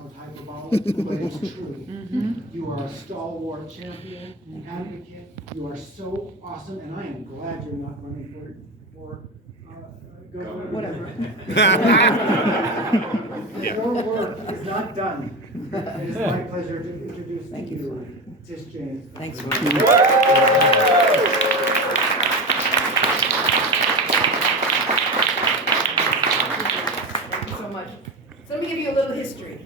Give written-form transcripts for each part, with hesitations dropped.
sounds hyperbolic, but it's true. You are a stalwart champion, an advocate. You are so awesome, and I am glad you're not running for governor. Whatever. Your work is not done. It is my pleasure to introduce to you Tish James. Thanks. Thank you so much. So let me give you a little history.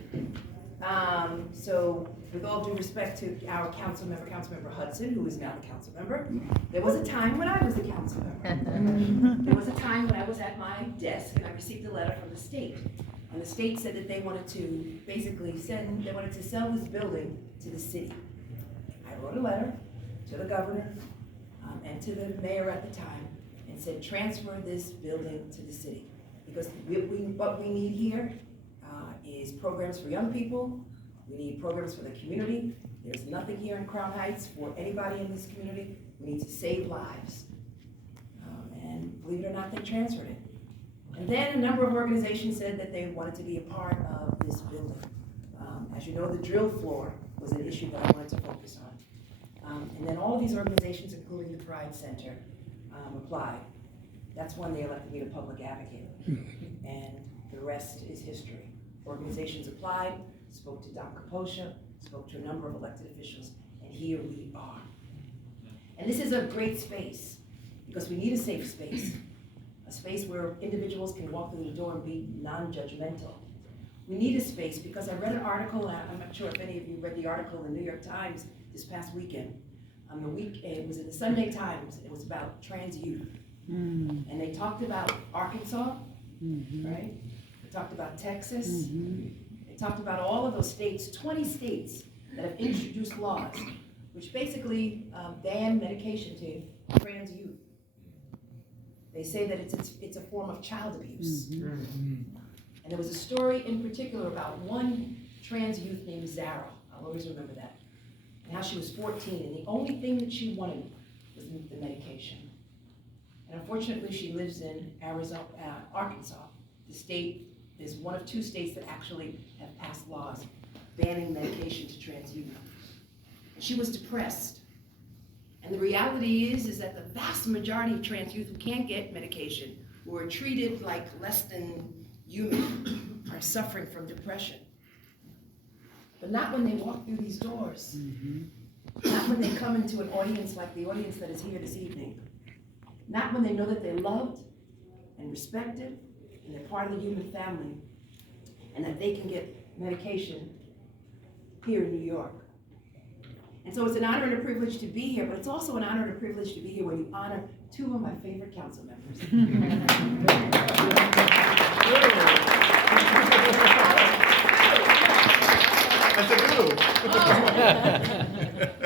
So with all due respect to our Councilmember Hudson, who is now the council member, there was a time when I was the council member. There was a time when I was at my desk and I received a letter from the state. And the state said that they wanted to basically sell this building to the city. I wrote a letter to the governor and to the mayor at the time and said, transfer this building to the city. Because what we need here is programs for young people. We need programs for the community. There's nothing here in Crown Heights for anybody in this community. We need to save lives. And believe it or not, they transferred it. And then a number of organizations said that they wanted to be a part of this building. As you know, the drill floor was an issue that I wanted to focus on. And then all of these organizations, including the Pride Center, applied. That's when they elected me to public advocate. And the rest is history. Organizations applied, spoke to Don Kaposha, spoke to a number of elected officials, and here we are. And this is a great space, because we need a safe space. A space where individuals can walk through the door and be non-judgmental. We need a space because I read an article, and I'm not sure if any of you read the article in the New York Times this past weekend. It was in the Sunday Times. It was about trans youth. And they talked about Arkansas, right? They talked about Texas. They talked about all of those states, 20 states that have introduced laws which basically ban medication to trans youth. They say that it's a form of child abuse. And there was a story in particular about one trans youth named Zara. I'll always remember that. And how she was 14, and the only thing that she wanted was the medication. And unfortunately, she lives in Arkansas. The state is one of two states that actually have passed laws banning medication to trans youth. And she was depressed. And the reality is that the vast majority of trans youth who can't get medication, who are treated like less than human, are suffering from depression. But not when they walk through these doors. Not when they come into an audience like the audience that is here this evening. Not when they know that they're loved and respected and they're part of the human family and that they can get medication here in New York. And so it's an honor and a privilege to be here, but it's also an honor and a privilege to be here when you honor two of my favorite council members.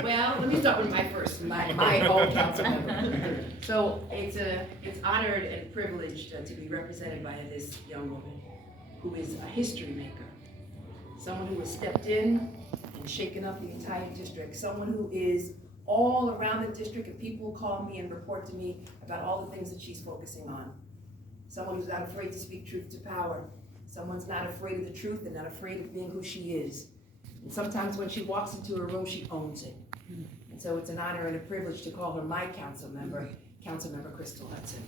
Well, let me start with my own council member. So it's honored and privileged to be represented by this young woman who is a history maker, someone who has stepped in and shaken up the entire district, someone who is all around the district, and people call me and report to me about all the things that she's focusing on. Someone who's not afraid to speak truth to power. Someone's not afraid of the truth and not afraid of being who she is. And sometimes when she walks into a room, she owns it. And so it's an honor and a privilege to call her my council member, Councilmember Crystal Hudson.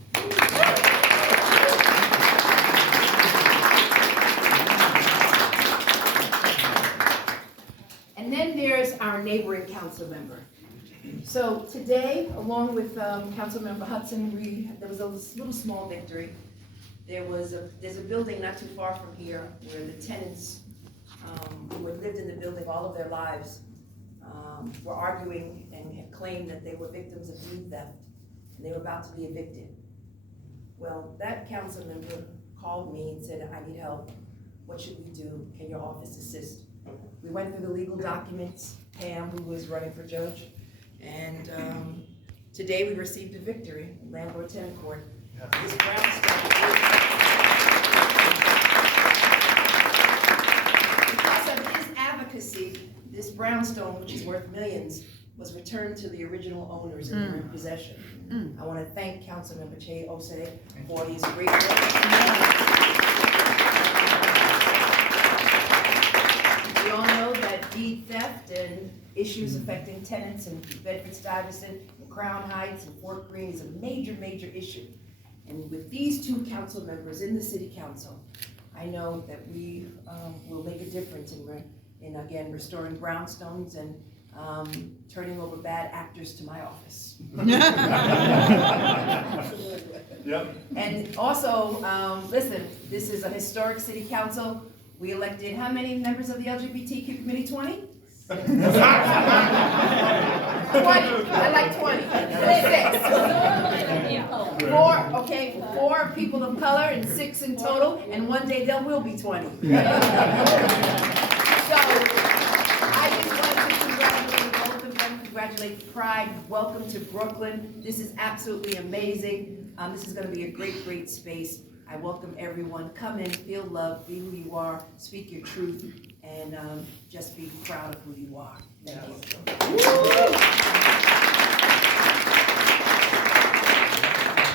And then there's our neighboring council member. So today, along with Councilmember Hudson, there was a little small victory. There's a building not too far from here where the tenants who had lived in the building all of their lives were arguing and had claimed that they were victims of food theft and they were about to be evicted. Well, that council member called me and said, I need help. What should we do? Can your office assist? We went through the legal documents, Pam, who was running for judge, and today we received a victory in landlord-tenant court. This brownstone, because of his advocacy, this brownstone, which is worth millions, was returned to the original owners and they're in possession. I want to thank Councilmember Che Osei for his great work. speed theft and issues affecting tenants in Bedford-Stuyvesant, Crown Heights, and Fort Greene is a major, major issue. And with these two council members in the city council, I know that we will make a difference in again, restoring brownstones and turning over bad actors to my office. Yep. And also, listen, this is a historic city council. We elected how many members of the LGBTQ committee? 20? 20. I like 20. 6. 4, okay, 4 people of color and 6 in total, and one day there will be 20. So, I just wanted to congratulate both of them, congratulate Pride, welcome to Brooklyn. This is absolutely amazing. This is gonna be a great, great space. I welcome everyone. Come in, feel love, be who you are, speak your truth, and just be proud of who you are. Thank you.